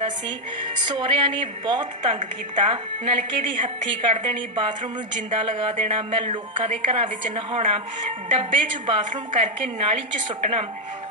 ਦਾ ਸੀ। ਸੋਹਰਿਆਂ ਨੇ ਬਹੁਤ ਤੰਗ ਕੀਤਾ। ਨਲਕੇ ਦੀ ਹੱਥੀ ਕੱਢ ਦੇਣੀ, ਬਾਥਰੂਮ ਨੂੰ ਜਿੰਦਾ ਲਗਾ ਦੇਣਾ, ਮੈਂ ਲੋਕਾਂ ਦੇ ਘਰਾਂ ਵਿੱਚ ਨਹਾਉਣਾ, ਡੱਬੇ 'ਚ ਬਾਥਰੂਮ ਕਰਕੇ ਨਾਲੀ 'ਚ ਸੁੱਟਣਾ।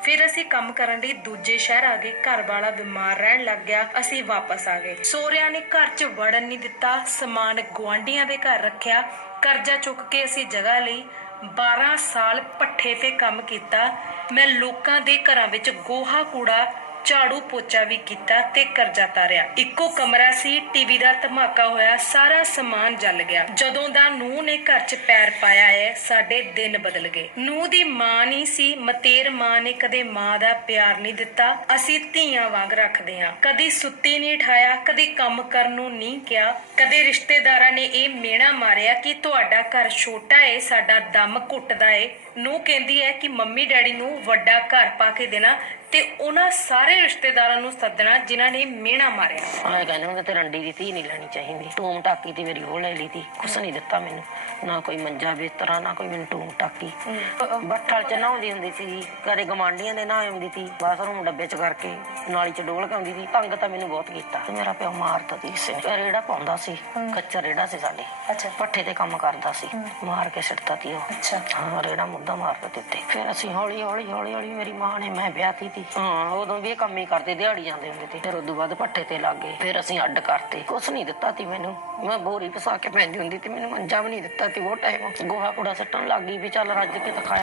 ਫਿਰ ਅਸੀਂ ਕੰਮ ਕਰਨ ਲਈ ਦੂਜੇ ਸ਼ਹਿਰ ਆ ਗਏ। ਘਰ ਵਾਲਾ ਬਿਮਾਰ ਰਹਿਣ ਲੱਗ ਗਿਆ। ਅਸੀਂ ਵਾਪਸ ਆ ਗਏ। ਸੋਹਰਿਆਂ ਨੇ ਘਰ 'ਚ ਵੜਨ ਨਹੀਂ ਦਿੱਤਾ। ਸਮਾਨ ਗੁਆਂਢੀਆਂ ਦੇ ਘਰ ਰੱਖਿਆ। ਕਰਜ਼ਾ ਚੁੱਕ ਕੇ ਅਸੀਂ ਜਗ੍ਹਾ ਲਈ 12 ਸਾਲ ਪੱਠੇ ਤੇ ਕੰਮ ਕੀਤਾ। ਮੈਂ ਲੋਕਾਂ ਦੇ ਘਰਾਂ ਵਿੱਚ ਗੋਹਾ ਕੂੜਾ ਝਾੜੂ ਪੋਚਾ ਵੀ ਕੀਤਾ ਤੇ ਕਰਜ਼ਾ ਤਾਰਿਆ। ਇੱਕੋ ਕਮਰਾ ਸੀ, ਟੀਵੀ ਦਾ ਧਮਾਕਾ ਹੋਇਆ, ਸਾਰਾ ਸਮਾਨ ਜਲ ਗਿਆ। ਜਦੋਂ ਦਾ ਨੂੰਹ ਨੇ ਘਰ 'ਚ ਪੈਰ ਪਾਇਆ ਹੈ ਸਾਡੇ ਦਿਨ ਬਦਲ ਗਏ। ਨੂੰਹ ਦੀ ਮਾਂ ਨਹੀਂ ਸੀ, ਮਤੇਰ ਮਾਂ ਨੇ ਕਦੇ ਮਾਂ ਦਾ ਪਿਆਰ ਨਹੀਂ ਦਿੱਤਾ। ਅਸੀਂ ਧੀਆਂ ਵਾਂਗ ਰੱਖਦੇ ਹਾਂ ਕਦੀ ਸੁੱਤੀ ਨਹੀਂ ਠਾਇਆ, ਕਦੀ ਕੰਮ ਕਰਨ ਨੂੰ ਨਹੀਂ ਕਿਹਾ। ਕਦੇ ਰਿਸ਼ਤੇਦਾਰਾਂ ਨੇ ਇਹ ਮੇਣਾ ਮਾਰਿਆ ਕਿ ਤੁਹਾਡਾ ਘਰ ਛੋਟਾ ਏ, ਸਾਡਾ ਦਮ ਘੁੱਟਦਾ ਏ। ਨੂੰ ਕਹਿੰਦੀ ਹੈ ਕਿ ਮੰਮੀ ਡੈਡੀ ਨੂੰ ਵੱਡਾ ਘਰ ਪਾ ਕੇ ਦੇਣਾ ਤੇ ਉਹਨਾਂ ਸਾਰੇ ਰਿਸ਼ਤੇਦਾਰਾਂ ਨੂੰ ਸੱਦਣਾ ਜਿਨ੍ਹਾਂ ਨੇ ਮਿਹਣਾ ਮਾਰਿਆ। ਆਏ ਕਹਿੰਦੇ ਹੁੰਦੇ ਤੇ ਰੰਡੀ ਦੀ ਧੀ ਨਹੀਂ ਲੈਣੀ ਚਾਹੀਦੀ। ਟੂਮ ਟਾਕੀ ਤੇ ਮੇਰੀ ਉਹ ਲੈ ਲਈ ਤੀ ਕੁਛ ਨਹੀਂ ਦਿੱਤਾ ਮੈਨੂੰ। ਨਾ ਕੋਈ ਮੰਜਾ ਬਿਸਤਰਾ ਨਾ ਕੋਈ ਮੈਨੂੰ ਟੂਮ ਟਾਕੀ। ਬੱਠਲ ਚ ਨਹਾਉਂਦੀ ਹੁੰਦੀ ਸੀ ਜੀ ਕਦੇ ਗਮਾਂਡੀਆਂ ਦੇ ਨਹਾ ਆਉਂਦੀ ਸੀ ਬਾਥਰੂਮ ਡੱਬੇ ਚ ਕਰਕੇ ਨਾਲੀ ਚ ਡੋਲ ਕੇ ਆਉਂਦੀ ਸੀ ਤੰਗ ਤਾਂ ਮੈਨੂੰ ਬਹੁਤ ਕੀਤਾ। ਤੇ ਮੇਰਾ ਪਿਓ ਮਾਰਦਾ ਸੀ ਕਿਸੇ ਨੇ। ਰੇੜਾ ਪਾਉਂਦਾ ਸੀ। ਕੱਚਾ ਰੇੜਾ ਸੀ ਸਾਡੇ। ਅੱਛਾ। ਪੱਠੇ ਤੇ ਕੰਮ ਕਰਦਾ ਸੀ। ਮਾਰ ਕੇ ਸਿੱਟਦਾ ਸੀ ਉਹ। ਅੱਛਾ। ਹਾਂ ਰੇੜਾ ਮੁੱਦਾ ਮਾਰਦਾ ਦਿੱਤੇ ਫਿਰ ਅਸੀਂ ਹੌਲੀ ਹੌਲੀ ਹੌਲੀ ਹੌਲੀ ਮੇਰੀ ਮਾਂ ਨੇ ਮੈਂ ਵਿਆਹਤੀ ਤੀ ਹਾਂ, ਉਦੋਂ ਵੀ ਇਹ ਕੰਮ ਹੀ ਕਰਦੇ, ਦਿਹਾੜੀ ਜਾਂਦੇ ਹੁੰਦੇ ਤੇ। ਫਿਰ ਉਦੋਂ ਬਾਅਦ ਪੱਠੇ ਤੇ ਲੱਗ ਗਏ। ਫਿਰ ਅਸੀਂ ਅੱਡ ਕਰਤੇ। ਕੁਛ ਨਹੀਂ ਦਿੱਤਾ ਤੀ ਮੈਨੂੰ। ਮੈਂ ਬੋਰੀ ਫਸਾ ਕੇ ਪੈਂਦੀ ਹੁੰਦੀ ਤੇ, ਮੈਨੂੰ ਮੰਜਾ ਵੀ ਨਹੀਂ ਦਿੱਤਾ ਤੀ ਉਹ ਟਾਈਮ ਗੋਹਾ ਕੂੜਾ ਸੱਟਣ ਲੱਗ ਗਈ ਵੀ ਚੱਲ ਰੱਜ ਕੇ ਤਾਂ ਖਾਇਆ